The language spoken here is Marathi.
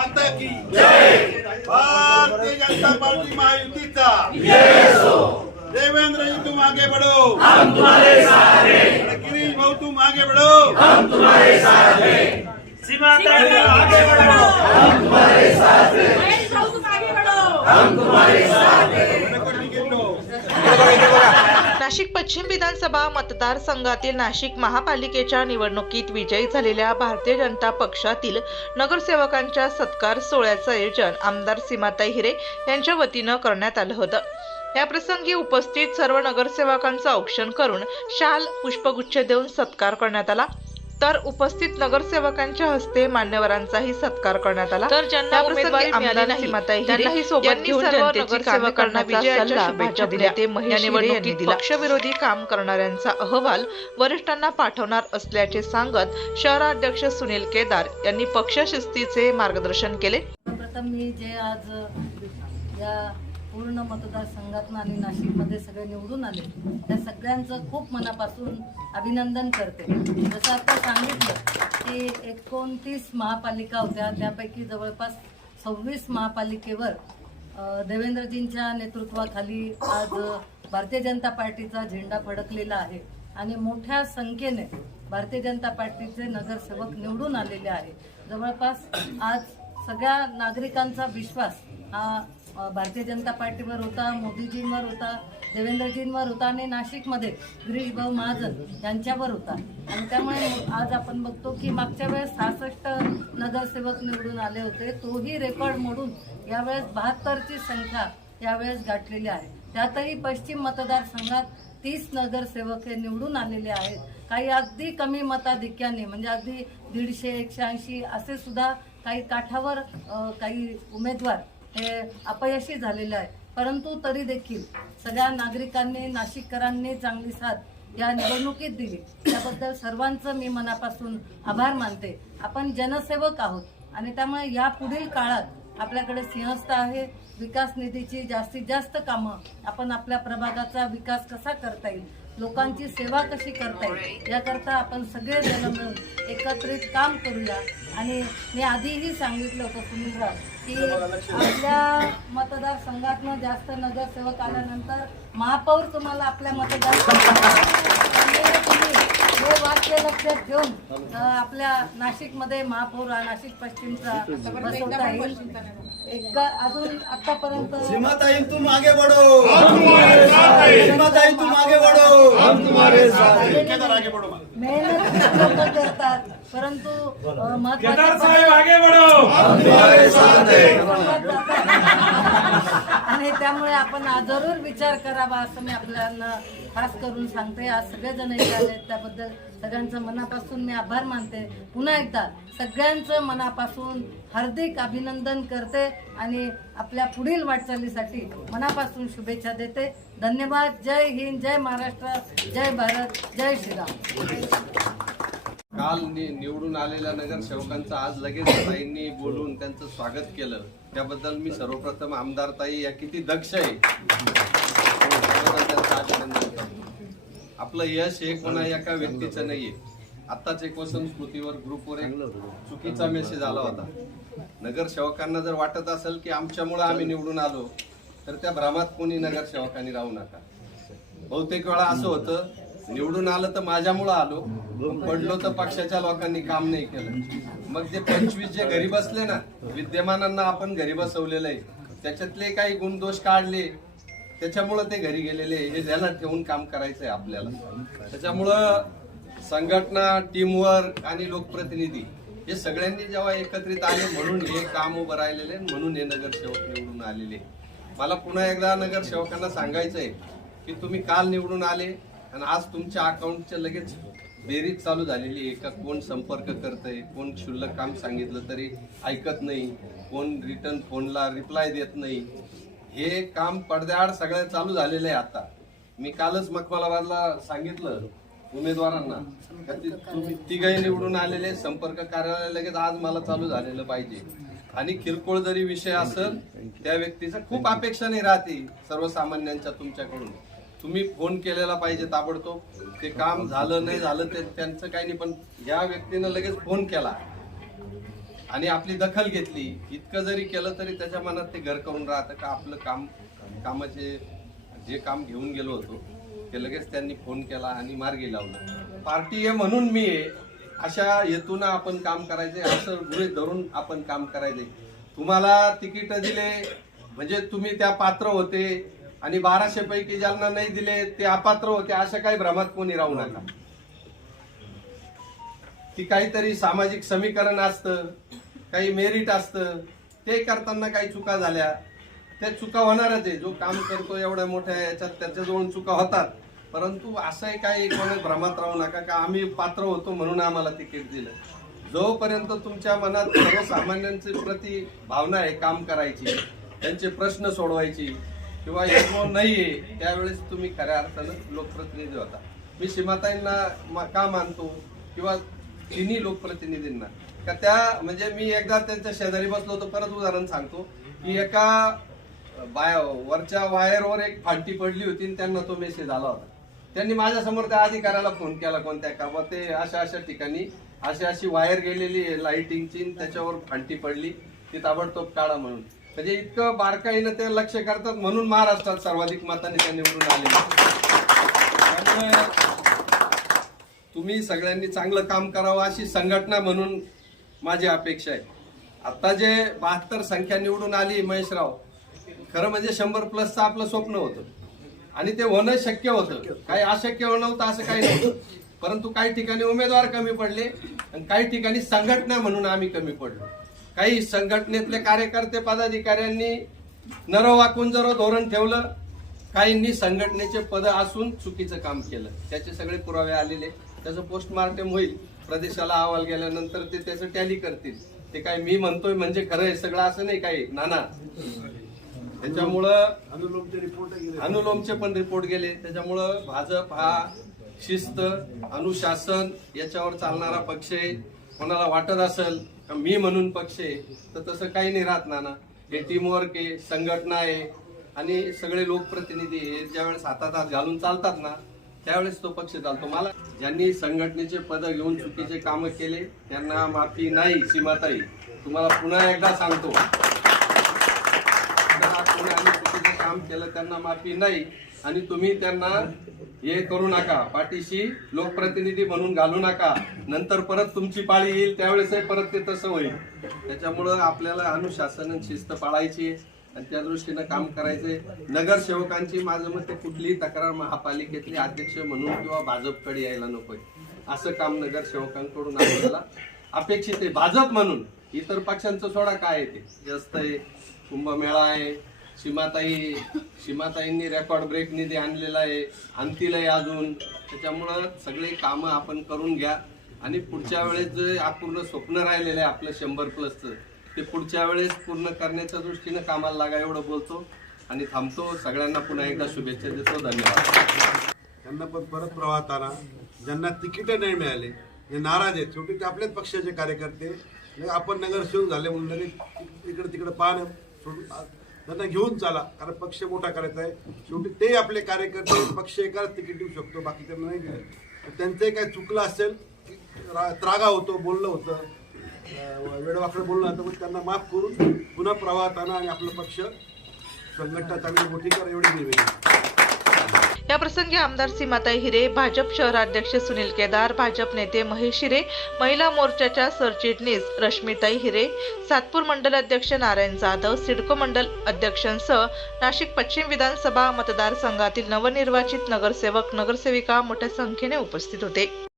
माता की जय। भारतीय जनता पार्टी महायुतीचा देवेंद्र जी तुम आगे बढ़ो, हम तुम्हारे साथ हैं। गिरीश भाऊ तुम आगे बढ़ो, हम तुम्हारे साथ हैं। सीमा ताई आगे बढ़ो, हम तुम्हारे साथ हैं। महेश भाऊ तुम आगे बढ़ो, हम तुम्हारे साथ हैं। नाशिक पश्चिम विधानसभा मतदारसंघातील नाशिक महापालिकेच्या निवडणुकीत विजयी झालेल्या भारतीय जनता पक्षातील नगरसेवकांच्या सत्कार सोहळ्याचं आयोजन आमदार सीमाताई हिरे यांच्या वतीनं करण्यात आलं होतं। या प्रसंगी उपस्थित सर्व नगरसेवकांचं औक्षण करून शाल पुष्पगुच्छ देऊन सत्कार करण्यात आला। तर उपस्थित नगरसेवकांच्या हस्ते मान्यवरांचाही सत्कार करण्यात आला। तर ज्यांना उमेदवारी मिळाली नाही सीमाताई हिरे सोबत घेऊन जनतेची कामे करण्याचा सल्ला भाजप नेते महेश हिरे यांनी दिला। पक्षविरोधी काम करणाऱ्यांचा अहवाल वरिष्ठांना पाठवणार असल्याचे सांगत शहराध्यक्ष सुनील केदार यांनी पक्षशिस्तीचे मार्गदर्शन केले। प्रथम मी जे आज या पूर्ण मतदारसंघातून आणि नाशिकमध्ये सगळे निवडून आले त्या सगळ्यांचं खूप मनापासून अभिनंदन करते। जसं आता सांगितलं की 29 महापालिका होत्या, त्यापैकी जवळपास 26 महापालिकेवर देवेंद्रजींच्या नेतृत्वाखाली आज भारतीय जनता पार्टीचा झेंडा फडकलेला आहे आणि मोठ्या संख्येने भारतीय जनता पार्टीचे नगरसेवक निवडून आलेले आहे। जवळपास आज सगळ्या नागरिकांचा विश्वास हा भारतीय जनता पार्टीवर होता, मोदीजींवर होता, देवेंद्रजींवर होता आणि नाशिकमध्ये गिरीश भाऊ महाजन यांच्यावर होता। आणि त्यामुळे आज आपण बघतो की मागच्या वेळेस 66 नगरसेवक निवडून आले होते, तोही रेकॉर्ड मोडून यावेळेस 72ची संख्या यावेळेस गाठलेली आहे। त्यातही पश्चिम मतदारसंघात 30 नगरसेवक हे निवडून आलेले आहेत। काही अगदी कमी मताधिक्याने म्हणजे अगदी 150, 180 असे सुद्धा काही काठावर काही उमेदवार हे अपयशी झालेले आहे। परंतु तरी देखील सगळ्या नागरिकांनी नाशिककरांनी चांगली साथ या निवडणुकीत दिली, त्याबद्दल सर्वांचं मी मनापासून आभार मानते। आपण जनसेवक आहोत आणि त्यामुळे या पुढील काळात आपल्याकडे सिंहस्थ आहे। विकास निधीची जास्तीत जास्त कामं आपण आपल्या प्रभागाचा विकास कसा करता येईल, लोकांची सेवा कशी करता येईल याकरता आपण सगळे जण मिळून एकत्रित काम करूया। आणि मी आधीही सांगितलं होतं सुनीलराव की आपल्या मतदारसंघातनं जास्त नगरसेवक आल्यानंतर महापौर तुम्हाला आपल्या हे वाक्य लक्षात ठेवून आपल्या नाशिकमध्ये महापौर नाशिक पश्चिमचा बसवता येईल। अजून आतापर्यंत सीमाताई तुम आगे बढ़ो, हम तुम्हारे साथ हैं। सीमाताई तुम आगे बढ़ो, हम तुम्हारे साथ हैं। केदार आगे बढ़ो। मेहनत लोक करतात, परंतु केदार साहेब आगे बढ़ो, हम तुम्हारे साथ हैं। आणि त्यामुळे आपण जरूर विचार करावा असं मी आपल्याला खास करून सांगते। आज सगळेजण इथे आले त्याबद्दल सगळ्यांचं मनापासून मी आभार मानते। पुन्हा एकदा सगळ्यांचं मनापासून हार्दिक अभिनंदन करते आणि आपल्या पुढील वाटचालीसाठी मनापासून शुभेच्छा देते। धन्यवाद। जय हिंद, जय महाराष्ट्र, जय भारत, जय श्रीराम। काल निवडून आलेल्या नगरसेवकांचं आज लगेच ताईंनी बोलून त्यांचं स्वागत केलं, त्याबद्दल मी सर्वप्रथम आमदार ताई या किती दक्ष आहे त्याबद्दल अभिनंदन करतो। आपलं यश हे कोणा एका व्यक्तीचं नाहीये। आत्ताच एक वसंतस्मृतीवर ग्रुपवर एक चुकीचा मेसेज आला होता। नगरसेवकांना जर वाटत असेल की आमच्यामुळे आम्ही निवडून आलो तर त्या भ्रमात कोणी नगरसेवकांनी राहू नका। बहुतेक वेळा असं होतं निवडून आलं तर माझ्यामुळं आलो, पडलो तर पक्षाच्या लोकांनी काम नाही केलं। मग ते 25 जे घरी बसले ना, विद्यमानांना आपण घरी बसवलेलं आहे, त्याच्यातले काही गुणदोष काढले त्याच्यामुळं ते घरी गेलेले हे ध्यानात ठेवून काम करायचंय आपल्याला। त्याच्यामुळं संघटना, टीमवर्क आणि लोकप्रतिनिधी हे सगळ्यांनी जेव्हा एकत्रित आले म्हणून हे काम उभं राहिलेले, म्हणून हे नगरसेवक निवडून आलेले। मला पुन्हा एकदा नगरसेवकांना सांगायचंय की तुम्ही काल निवडून आले आणि आज तुमच्या अकाउंटचे लगेच बेरीज चालू झालेली आहे का कोण संपर्क करतंय, कोण क्षुल्लक काम सांगितलं तरी ऐकत नाही, कोण रिटर्न फोनला रिप्लाय देत नाही, हे काम पडद्याआड सगळं चालू झालेलं आहे। आता मी कालच मखमलाबादला सांगितलं उमेदवारांना तुम्ही तिघही निवडून आलेले संपर्क कार्यालय लगेच आज मला चालू झालेलं पाहिजे। आणि किरकोळ जरी विषय असेल त्या व्यक्तीचा खूप अपेक्षा नाही राहते सर्वसामान्यांच्या तुमच्याकडून, तुम्ही फोन केलेला पाहिजे ताबडतोब। ते काम झालं नाही झालं ते त्यांचं काही नाही, पण या व्यक्तीनं लगेच फोन केला आणि आपली दखल घेतली, इतकं जरी केलं तरी त्याच्या मनात ते घर करून राहतं का आपलं कामाचे जे काम घेऊन गेलो होतो ते लगेच त्यांनी फोन केला आणि मार्गी लावलं. पार्टी आहे म्हणून मी आहे अशा हेतून आपण काम करायचे, असं गृहीत धरून आपण काम करायचे. तुम्हाला तिकीट दिले म्हणजे तुम्ही त्या पात्र होते आणि 1200 पैकी ज्यांना नाही दिले ते अपात्र होते, अशा काही भ्रमात कोणी राहू नका. की काहीतरी सामाजिक समीकरण असतं, काही मेरिट असतं, ते करताना काही चुका झाल्या, त्या चुका होणारच आहे. जो काम करतो एवढ्या मोठ्या याच्यात त्याच्याजवळून चुका होतात. परंतु असंही काही कोणी भ्रमात राहू नका का आम्ही पात्र होतो म्हणून आम्हाला तिकीट दिलं. जोपर्यंत तुमच्या मनात सर्वसामान्यांची प्रति भावना आहे काम करायची, त्यांचे प्रश्न सोडवायची किंवा हेतू नाहीये, त्यावेळेस तुम्ही खऱ्या अर्थानं लोकप्रतिनिधी होता. मी सीमाताईंना का मानतो किंवा तिन्ही लोकप्रतिनिधींना का त्या म्हणजे मी एकदा त्यांच्या शेजारी बसलो होतो. परत उदाहरण सांगतो की एका वरच्या वायरवर एक फांटी पडली होती आणि त्यांना तो मेसेज आला होता. त्यांनी माझ्यासमोर त्या अधिकाऱ्याला फोन केला कोणत्या का बा ते अशा ठिकाणी अशी वायर गेलेली आहे लाईटिंगची, त्याच्यावर फांटी पडली, ती ताबडतोब काढा म्हणून. म्हणजे इतकं बारकाईनं ते लक्ष करतात म्हणून महाराष्ट्रात सर्वाधिक मतांनी त्या निवडून आले. त्यामुळे तुम्ही सगळ्यांनी चांगलं काम करावं अशी संघटना म्हणून माझी अपेक्षा आहे. आता जे 72 संख्या निवडून आली महेशराव, खरं म्हणजे 100+ आपलं स्वप्न होतं आणि ते होणं शक्य होतं. काही अशक्य नव्हतं असं काही नव्हतं. परंतु काही ठिकाणी उमेदवार कमी पडले आणि काही ठिकाणी संघटना म्हणून आम्ही कमी पडलो. काही संघटनेतले कार्यकर्ते पदाधिकाऱ्यांनी नरं वाकून जर धोरण ठेवलं, काहींनी संघटनेचे पद असून चुकीचं काम केलं. त्याचे सगळे पुरावे आलेले, त्याचं पोस्टमार्टम होईल. प्रदेशाला अहवाल गेल्यानंतर ते त्याचं टॅली करतील. ते काय मी म्हणतोय म्हणजे खरं आहे सगळं असं नाही काही नाना. त्याच्यामुळं अनुलोमचे पण रिपोर्ट गेले. त्याच्यामुळं भाजप हा शिस्त, अनुशासन याच्यावर चालणारा पक्ष आहे. कोणाला वाटत असेल का मी म्हणून पक्ष आहे तर तसं काही नाही राहत नाना. हे टीमवर्क आहे, संघटना आहे आणि सगळे लोकप्रतिनिधी हे ज्यावेळेस हातात हात घालून चालतात ना त्यावेळेस तो पक्ष चालतो. मला ज्यांनी संघटनेचे पद घेऊन चुकीचे काम केले त्यांना माफी नाही. सीमाताई तुम्हाला पुन्हा एकदा सांगतो, चुकीचं काम केलं त्यांना माफी नाही आणि तुम्ही त्यांना हे करू नका, पाठीशी लोकप्रतिनिधी म्हणून घालू नका. नंतर परत तुमची पाळी येईल त्यावेळेस परत ते तसं होईल. त्याच्यामुळं आपल्याला अनुशासन शिस्त पाळायची आणि त्या दृष्टीनं काम करायचंय. नगरसेवकांची माझं मत कुठलीही तक्रार महापालिकेतले अध्यक्ष म्हणून किंवा भाजपकडे यायला नकोय. असं काम नगरसेवकांकडून आपल्याला अपेक्षित आहे. भाजप म्हणून इतर पक्षांचं सोडा काय आहे ते जास्त आहे. कुंभमेळा आहे, सीमाताईंनी रेकॉर्ड ब्रेक निधी आणलेला आहे, आणतील आहे अजून. त्याच्यामुळं सगळे कामं आपण करून घ्या आणि पुढच्या वेळेस जे अपूर्ण स्वप्न राहिलेलं आहे आपलं 100+चं ते पुढच्या वेळेस पूर्ण करण्याच्या दृष्टीनं कामाला लागा एवढं बोलतो आणि थांबतो. सगळ्यांना पुन्हा एकदा शुभेच्छा देतो. धन्यवाद. त्यांना पण परत प्रवाहात आणा. ज्यांना तिकीट नाही मिळाले, जे नाराज आहेत, शेवटी ते आपल्याच पक्षाचे कार्यकर्ते. आपण नगरसेवक झाले म्हणून लगेच इकडे तिकडे पाहणं सोडून त्यांना घेऊन चाला, कारण पक्ष मोठा करायचा आहे. शेवटी ते आपले कार्यकर्ते, पक्ष एकाच तिकीट देऊ शकतो, बाकी त्यांना नाही दिलं. त्यांचंही काय चुकलं असेल, त्रागा होतो, बोललं होतं, वेळवाकडे बोलणं होतं, त्यांना माफ करून पुन्हा प्रवाहात आणा आणि आपला पक्ष संघटना चांगली मोठी कर एवढी निवेदन. या प्रसंगी आमदार सीमाताई हिरे, भाजप शहराध्यक्ष सुनील केदार, भाजप नेते महेश हिरे, महिला मोर्चाच्या सरचिटणीस रश्मीताई हिरे, सातपूर मंडल अध्यक्ष नारायण जाधव, सिडको मंडल अध्यक्षांसह नाशिक पश्चिम विधानसभा मतदारसंघातील नवनिर्वाचित नगरसेवक नगरसेविका मोठ्या संख्येने उपस्थित होते.